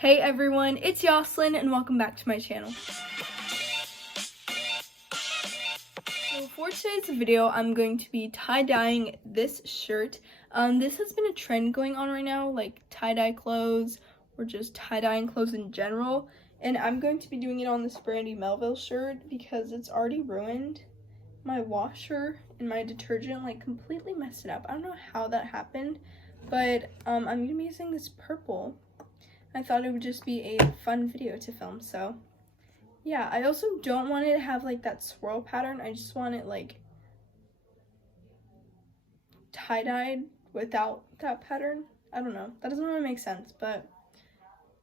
Hey everyone, it's Yoslyn and welcome back to my channel. So for today's video, I'm going to be tie-dyeing this shirt. This has been a trend going on right now, like tie-dye clothes or just tie-dyeing clothes in general. And I'm going to be doing it on this Brandy Melville shirt because it's already ruined. My washer and my detergent like completely messed it up. I don't know how that happened, but I'm going to be using this purple. I thought it would just be a fun video to film, so yeah. I also don't want it to have like that swirl pattern. I just want it like tie-dyed without that pattern. I don't know, that doesn't really make sense, but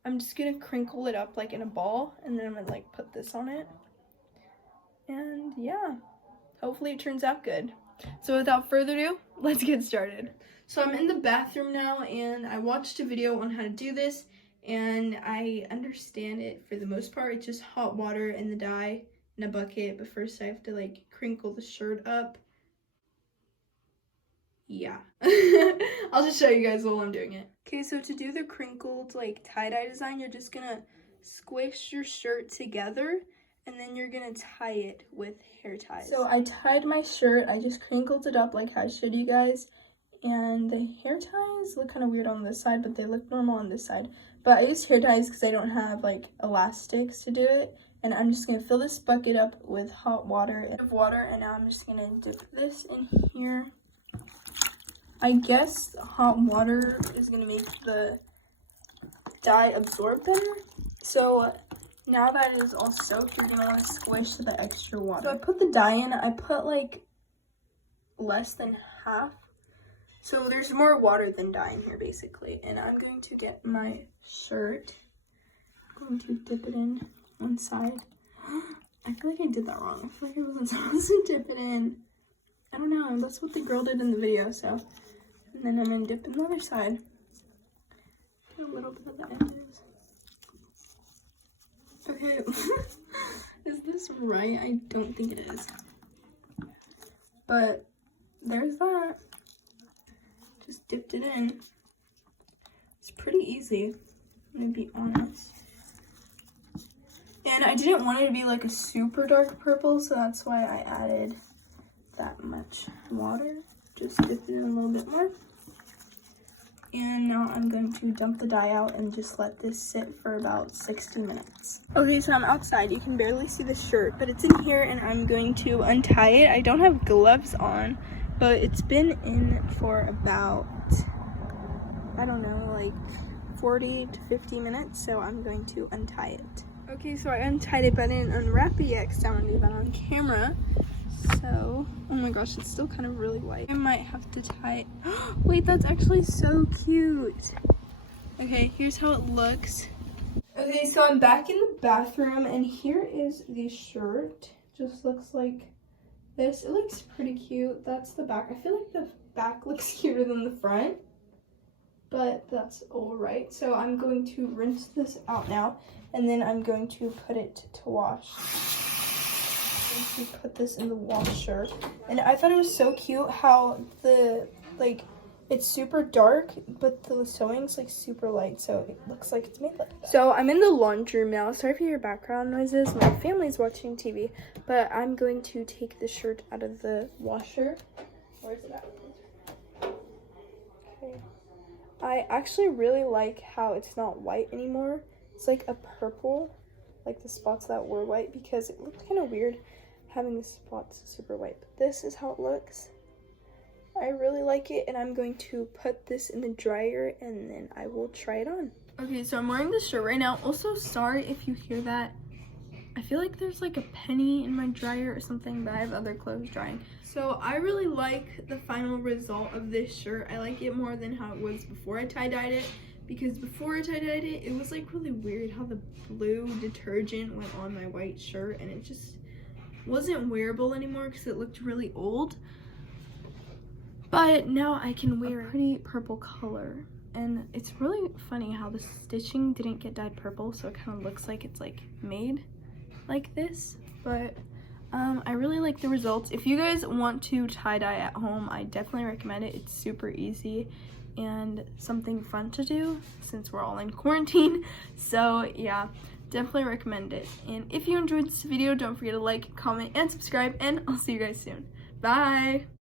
I'm just gonna crinkle it up like in a ball and then I'm gonna like put this on it, and yeah, hopefully it turns out good. So without further ado, let's get started. So I'm in the bathroom now and I watched a video on how to do this and I understand it for the most part. It's just hot water and the dye in a bucket, but first I have to like crinkle the shirt up. Yeah. I'll just show you guys while I'm doing it. Okay, so to do the crinkled like tie-dye design, you're just gonna squish your shirt together and then you're gonna tie it with hair ties. So I tied my shirt, I just crinkled it up like I showed you guys, and the hair ties look kind of weird on this side, but they look normal on this side. But I use hair ties because I don't have like elastics to do it, and I'm just gonna fill this bucket up with hot water and now I'm just gonna dip this in here. I guess hot water is gonna make the dye absorb better. So now that it is all soaked, you're gonna want to squish the extra water. So I put the dye in, I put like less than half. So there's more water than dye in here basically. And I'm going to get my shirt. I'm going to dip it in one side. I feel like I did that wrong. I feel like I wasn't supposed to dip it in. I don't know, that's what the girl did in the video, so. And then I'm gonna dip in the other side. A little bit of the edges. Okay, is this right? I don't think it is. But there's that. Just dipped it in. It's pretty easy, I'm gonna be honest. And I didn't want it to be like a super dark purple, so that's why I added that much water. Just dip it in a little bit more. And now I'm going to dump the dye out and just let this sit for about 60 minutes. Okay, so I'm outside. You can barely see the shirt, but it's in here and I'm going to untie it. I don't have gloves on, but it's been in for about, I don't know, like 40 to 50 minutes, so I'm going to untie it. Okay, so I untied it, but I didn't unwrap it yet because I want to do that on camera. So, oh my gosh, it's still kind of really white. I might have to tie it. Wait, that's actually so cute. Okay, here's how it looks. Okay, so I'm back in the bathroom and here is the shirt. Just looks like this. It looks pretty cute. That's the back. I feel like the back looks cuter than the front, but that's all right. So I'm going to rinse this out now and then I'm going to put it to wash. To put this in the washer, and I thought it was so cute how the like it's super dark but the sewing's like super light, so it looks like it's made like that. So I'm in the laundry room now. Sorry for your background noises, my family's watching TV, but I'm going to take the shirt out of the washer. Where is it at? Okay, I actually really like how it's not white anymore. It's like a purple, like the spots that were white, because it looked kind of weird having the spots super white. But this is how it looks. I really like it, and I'm going to put this in the dryer and then I will try it on. Okay, so I'm wearing this shirt right now. Also, sorry if you hear that. I feel like there's like a penny in my dryer or something, but I have other clothes drying. So I really like the final result of this shirt. I like it more than how it was before I tie-dyed it, because before I tie-dyed it, it was like really weird how the blue detergent went on my white shirt and it just wasn't wearable anymore because it looked really old. But now I can wear a pretty purple color, and it's really funny how the stitching didn't get dyed purple, so it kind of looks like it's like made like this. But I really like the results. If you guys want to tie-dye at home, I definitely recommend it. It's super easy and something fun to do since we're all in quarantine. So yeah, definitely recommend it. And if you enjoyed this video, don't forget to like, comment, and subscribe, and I'll see you guys soon. Bye!